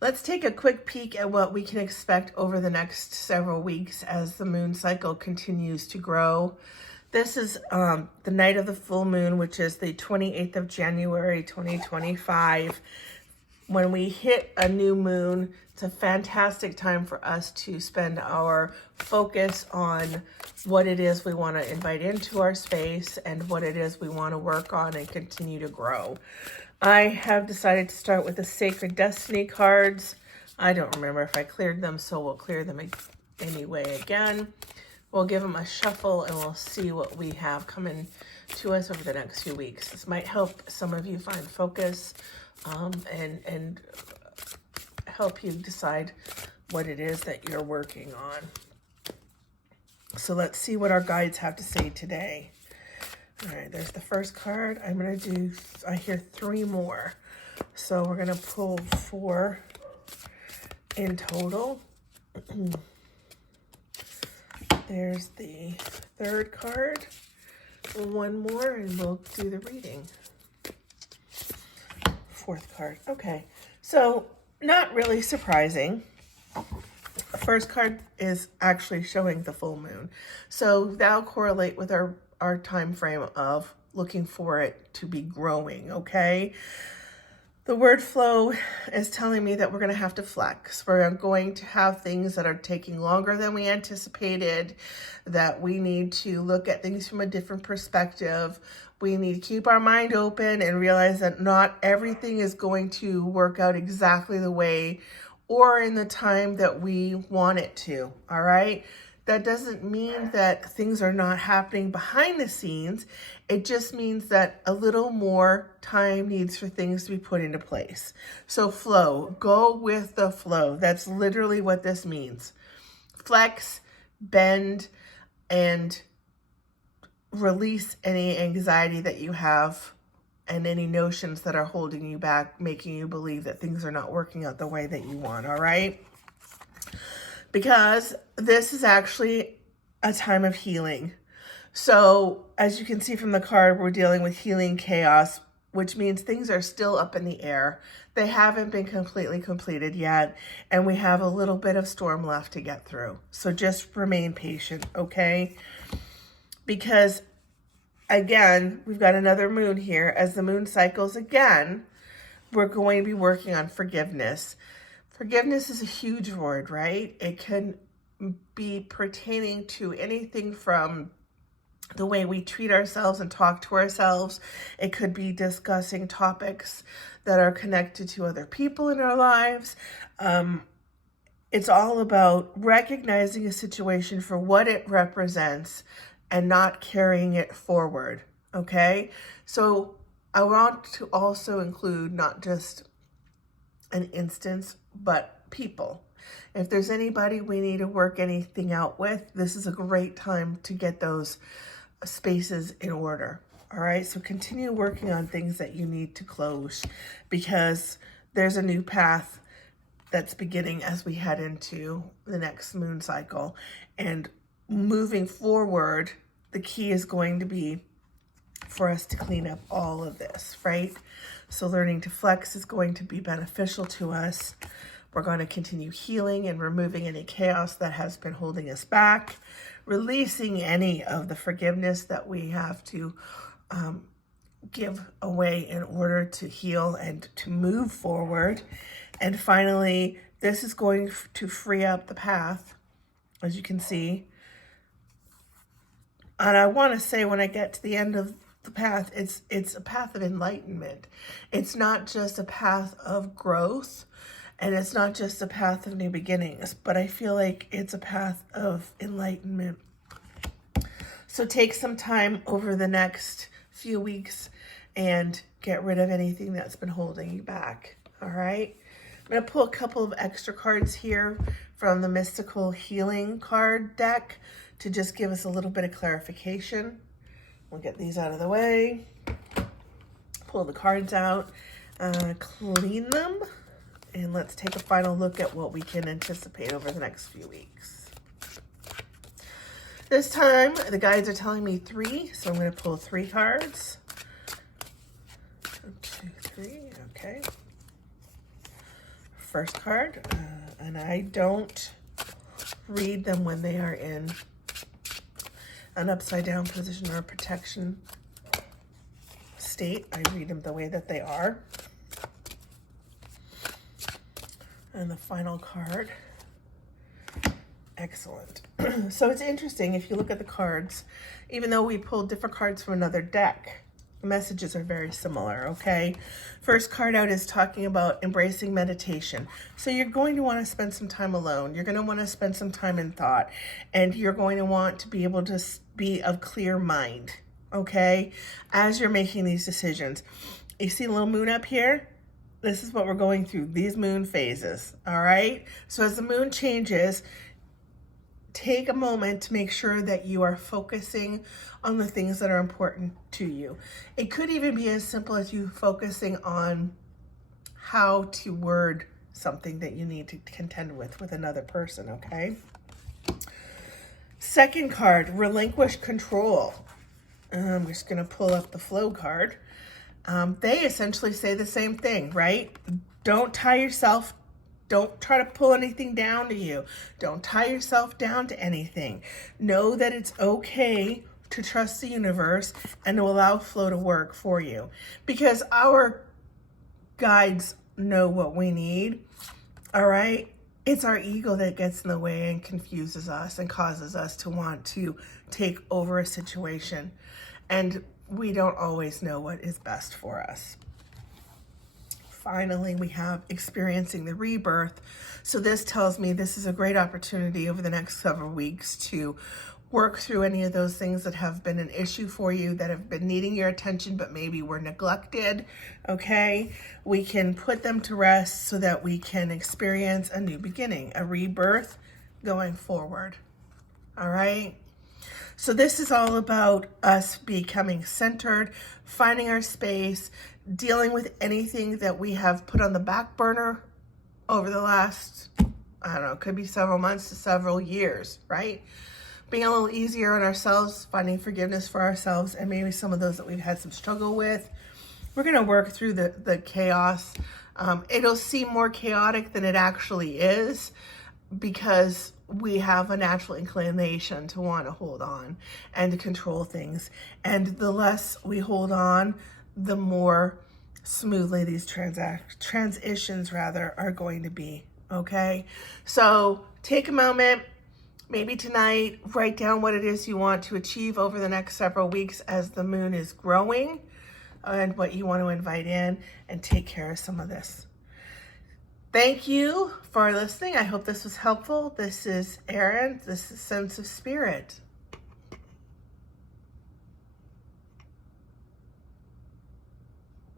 Let's take a quick peek at what we can expect over the next several weeks as the moon cycle continues to grow. This is the night of the full moon, which is the 28th of January, 2025. When we hit a new moon, it's a fantastic time for us to spend our focus on what it is we want to invite into our space and what it is we want to work on and continue to grow. I have decided to start with the Sacred Destiny cards. I don't remember if I cleared them, so we'll clear them anyway again. We'll give them a shuffle and we'll see what we have coming to us over the next few weeks. This might help some of you find focus and help you decide what it is that you're working on. So let's see what our guides have to say today. All right, there's the first card. I'm going to do, I hear 3 more. So we're going to pull 4 in total. There's the third card. 1 more and we'll do the reading. 4th card. Okay, so not really surprising. First card is actually showing the full moon. So that'll correlate with our time frame of looking for it to be growing, okay? The word flow is telling me that we're going to have to flex. We're going to have things that are taking longer than we anticipated, that we need to look at things from a different perspective. We need to keep our mind open and realize that not everything is going to work out exactly the way or in the time that we want it to, all right? That doesn't mean that things are not happening behind the scenes. It just means that a little more time needs for things to be put into place. So flow, go with the flow. That's literally what this means. Flex, bend, and release any anxiety that you have and any notions that are holding you back, making you believe that things are not working out the way that you want, all right? Because this is actually a time of healing. So as you can see from the card, we're dealing with healing chaos, which means things are still up in the air. They haven't been completely completed yet, and we have a little bit of storm left to get through. So just remain patient, okay? Because again, we've got another moon here. As the moon cycles again, we're going to be working on forgiveness. Forgiveness is a huge word, right? It can be pertaining to anything from the way we treat ourselves and talk to ourselves. It could be discussing topics that are connected to other people in our lives. It's all about recognizing a situation for what it represents and not carrying it forward, okay? So I want to also include not just an instance, but people. If there's anybody we need to work anything out with, this is a great time to get those spaces in order. All right, so continue working on things that you need to close, because there's a new path that's beginning as we head into the next moon cycle. And moving forward, the key is going to be for us to clean up all of this, right? So learning to flex is going to be beneficial to us. We're going to continue healing and removing any chaos that has been holding us back, releasing any of the forgiveness that we have to give away in order to heal and to move forward. And finally, this is going to free up the path, as you can see. And I want to say, when I get to the end of the path, it's a path of enlightenment. It's not just a path of growth, and it's not just a path of new beginnings, but I feel like it's a path of enlightenment. So take some time over the next few weeks and get rid of anything that's been holding you back, all right? I'm going to pull a couple of extra cards here from the Mystical Healing card deck to just give us a little bit of clarification. We'll get these out of the way, pull the cards out, clean them, and let's take a final look at what we can anticipate over the next few weeks. This time, the guides are telling me 3, so I'm going to pull 3 cards. 1, 2, 3, okay. first card, and I don't read them when they are in an upside down position or a protection state. I read them the way that they are. And the final card. Excellent. So it's interesting if you look at the cards, even though we pulled different cards from another deck, the messages are very similar, okay? First card out is talking about embracing meditation. So you're going to want to spend some time alone. You're going to want to spend some time in thought, and you're going to want to be able to be of clear mind, okay? As you're making these decisions. You see the little moon up here? This is what we're going through, these moon phases, all right? So as the moon changes, take a moment to make sure that you are focusing on the things that are important to you. It could even be as simple as you focusing on how to word something that you need to contend with another person, okay? Second card, relinquish control. I'm just going to pull up the flow card. They essentially say the same thing, right? Don't tie yourself. Don't try to pull anything down to you. Don't tie yourself down to anything. Know that it's okay to trust the universe and to allow flow to work for you, because our guides know what we need, all right? It's our ego that gets in the way and confuses us and causes us to want to take over a situation. And we don't always know what is best for us. Finally, we have experiencing the rebirth. So this tells me this is a great opportunity over the next several weeks to work through any of those things that have been an issue for you, that have been needing your attention, but maybe were neglected, okay? We can put them to rest so that we can experience a new beginning, a rebirth going forward, all right? So this is all about us becoming centered, finding our space, dealing with anything that we have put on the back burner over the last, I don't know, it could be several months to several years, right? Being a little easier on ourselves, finding forgiveness for ourselves, and maybe some of those that we've had some struggle with. We're going to work through the chaos. It'll seem more chaotic than it actually is, because we have a natural inclination to want to hold on and to control things. And the less we hold on, the more smoothly these transitions are going to be, okay? So take a moment, maybe tonight, write down what it is you want to achieve over the next several weeks as the moon is growing, and what you want to invite in, and take care of some of this. Thank you for listening. I hope this was helpful. This is Erin. This is Sense of Spirit.